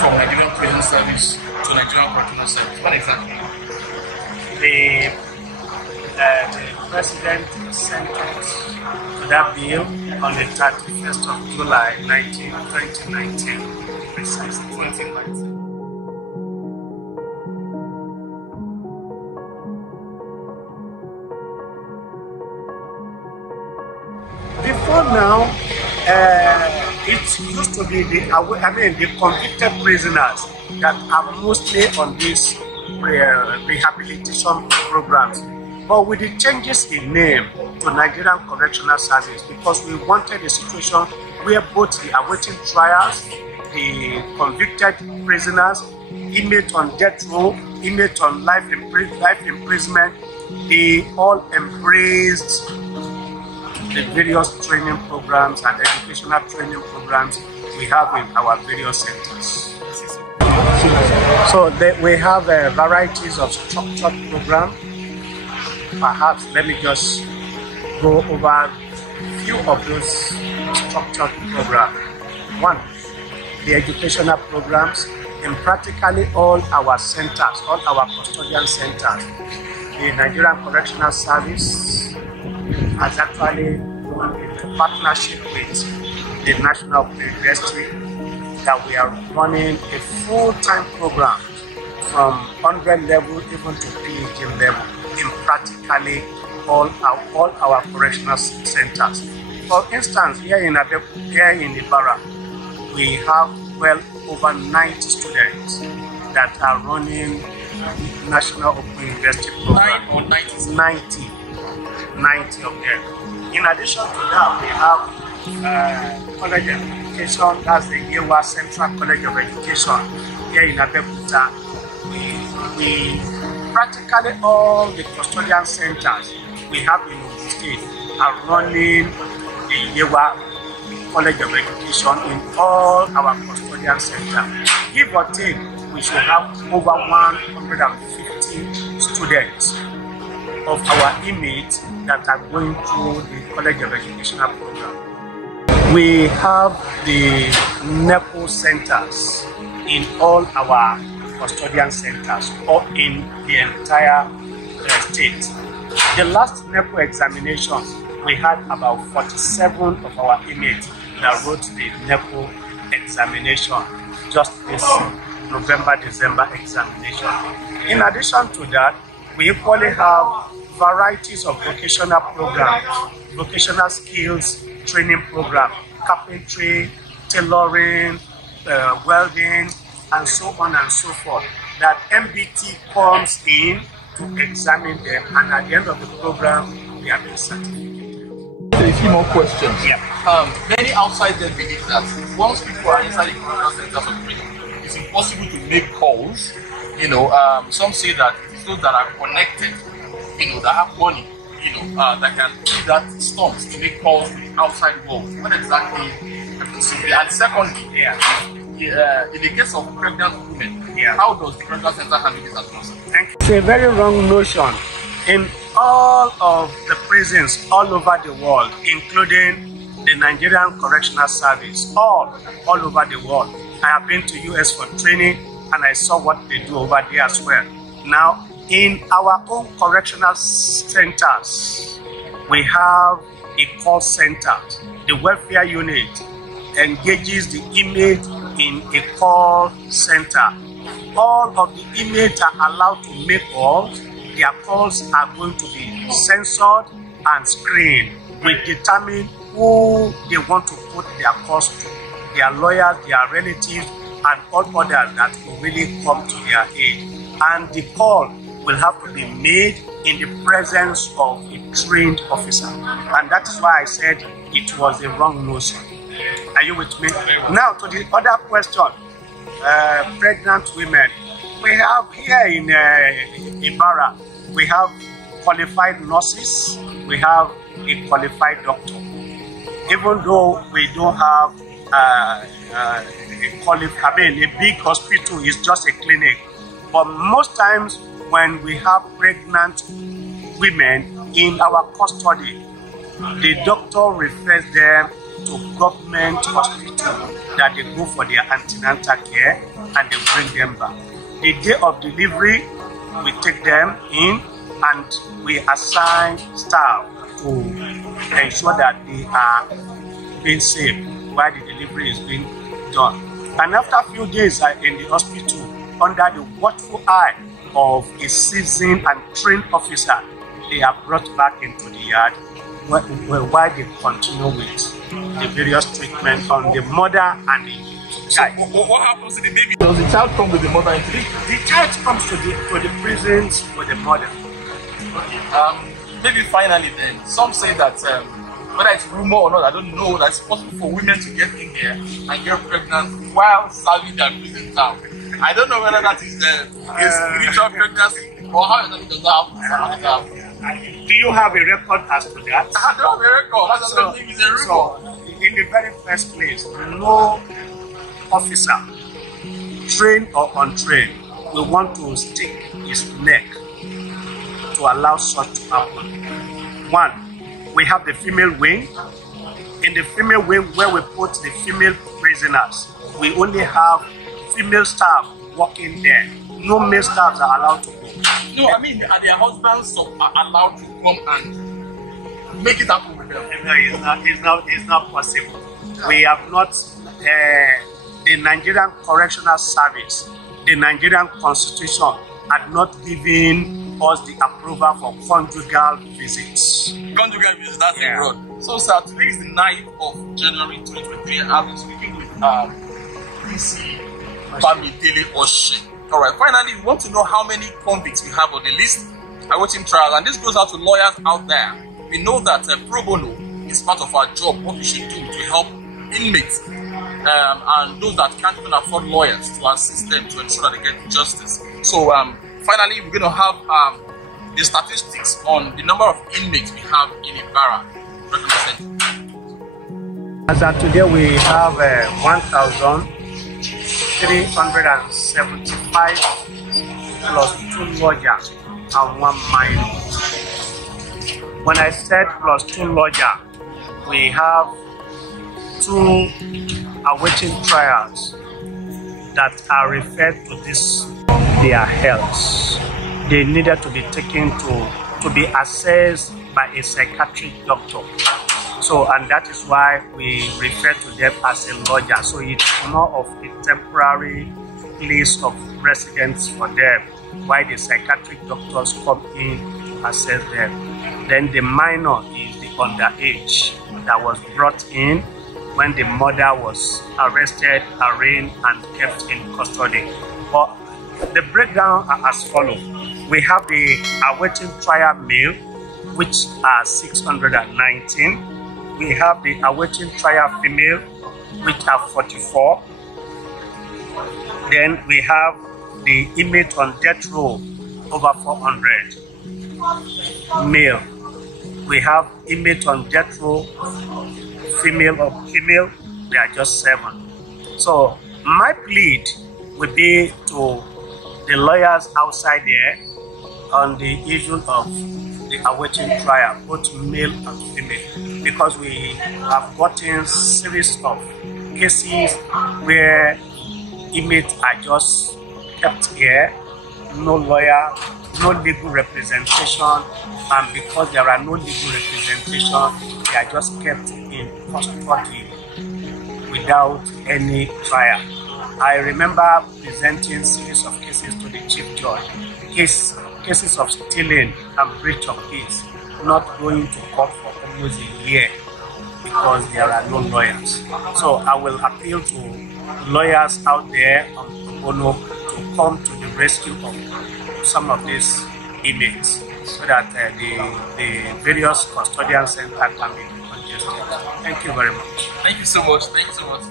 from Nigerian Prison Service to Nigerian Correctional Service? What exactly? The President sent it to that bill on the 31st of July 2019, precisely 2019. Before now, it used to be the convicted prisoners that are mostly on these rehabilitation programs. But with the changes in name to Nigerian Correctional Service, because we wanted a situation where both the awaiting trials, the convicted prisoners, inmates on death row, inmates on life imprisonment, they all embraced the various training programs and educational training programs we have in our various centers. So we have varieties of structured programs. Perhaps let me just go over a few of those structured programs. One, the educational programs. In practically all our centers, all our custodian centers, the Nigerian Correctional Service has actually done a partnership with the National University that we are running a full-time program from 100 level even to PhD level in practically all our correctional centers. For instance, here in Ibarra, we have well over 90 students that are running National Open University program. 9 or 90? 90 of them. In addition to that, we have College of Education, that's the Yewa Central College of Education here in Abeokuta. We practically all the custodian centers we have in the state are running the Yewa College of Education in all our custodian centers. Give or take, we should have over 150 students of our inmates that are going through the College of Educational program. We have the Nepal Centers in all our custodian centers or in the entire state. The last Nepal examinations, we had about 47 of our inmates that wrote the Nepal examination, just this November-December examination. In addition to that, we equally have varieties of vocational programs, vocational skills training program, carpentry, tailoring, welding, and so on and so forth, that MBT comes in to examine them, and at the end of the program, we have been certificated. A few more questions. Yeah. Many outside there believe that once people are inside the correctional centers of prison, it's impossible to make calls. Some say that it's those that are connected, that have money, that can do that stumps to make calls with the outside world. What exactly happens to be? And secondly, in the case of pregnant women, how does the correctional center handle this as well? It's a very wrong notion. In all of the prisons all over the world, including the Nigerian Correctional Service, all over the world. I have been to US for training and I saw what they do over there as well. Now, in our own correctional centers, we have a call center. The welfare unit engages the inmate in a call center. All of the inmates are allowed to make calls. Their calls are going to be censored and screened. We determine who they want to put their calls to, their lawyers, their relatives, and all others that will really come to their aid. And the call will have to be made in the presence of a trained officer. And that is why I said it was a wrong notion. Are you with me? Now to the other question, pregnant women. We have here in Ibarra, we have qualified nurses, we have a qualified doctor. Even though we don't have a big hospital, is just a clinic. But most times when we have pregnant women in our custody, the doctor refers them to government hospital that they go for their antenatal care and they bring them back. The day of delivery, we take them in and we assign staff to ensure that they are being safe while the delivery is being done. And after a few days in the hospital, under the watchful eye of a seasoned and trained officer, they are brought back into the yard while they continue with the various treatment on the mother and the child. So what happens to the baby? Does the child come with the mother into it? The child comes to the prisons with the mother. Okay. Maybe finally then, some say that whether it's rumor or not, I don't know, that it's possible for women to get in there and get pregnant while serving their prison term. I don't know whether that is spiritual pregnancy or how does that happen. Do you have a record as to that? I don't have a record. That's what I think is a rumor. So, in the very first place, no officer, trained or untrained, will want to stick his neck to allow such to happen. One, we have the female wing. In the female wing where we put the female prisoners, we only have female staff working there. No male staff are allowed to go. No, I mean, are their husbands allowed to come and make it happen with them? No, it's not possible. We have not, the Nigerian Correctional Service, the Nigerian Constitution had not given us the approval for conjugal visits. Conjugal visits, that's abroad. So, sir, today is the 9th of January 2023, and I've been speaking with PC Bamidele Oshin. Alright, finally, we want to know how many convicts we have on the list awaiting trial, and this goes out to lawyers out there. We know that pro bono is part of our job, what we should do to help inmates and those that can't even afford lawyers to assist them to ensure that they get justice. So, finally, we're going to have the statistics on the number of inmates we have in Ibarra. As of today, we have 1,375 plus 2 lodgers and 1 minor. When I said plus 2 lodgers, we have 2 awaiting trials that are referred to this their health. They needed to be taken to be assessed by a psychiatric doctor. So, and that is why we refer to them as a lodger. So it's more of a temporary place of residence for them, while the psychiatric doctors come in to assess them. Then the minor is the underage that was brought in when the mother was arrested, arraigned, and kept in custody. But the breakdown are as follows. We have the awaiting trial male, which are 619. We have the awaiting trial female, which are 44. Then we have the inmate on death row, over 400. Male. We have inmate on death row, female, they are just 7. So my plea would be to the lawyers outside there on the issue of the awaiting trial, both male and female, because we have gotten series of cases where inmates are just kept here, no lawyer, no legal representation, and because there are no legal representation, they are just kept in custody without any trial. I remember presenting series of cases to the chief judge, cases of stealing and breach of peace, not going to court for almost a year because there are no lawyers. So I will appeal to lawyers out there on pro bono to come to the rescue of some of these inmates so that the various custodial centers can be congested. Thank you very much. Thank you so much. Thank you so much.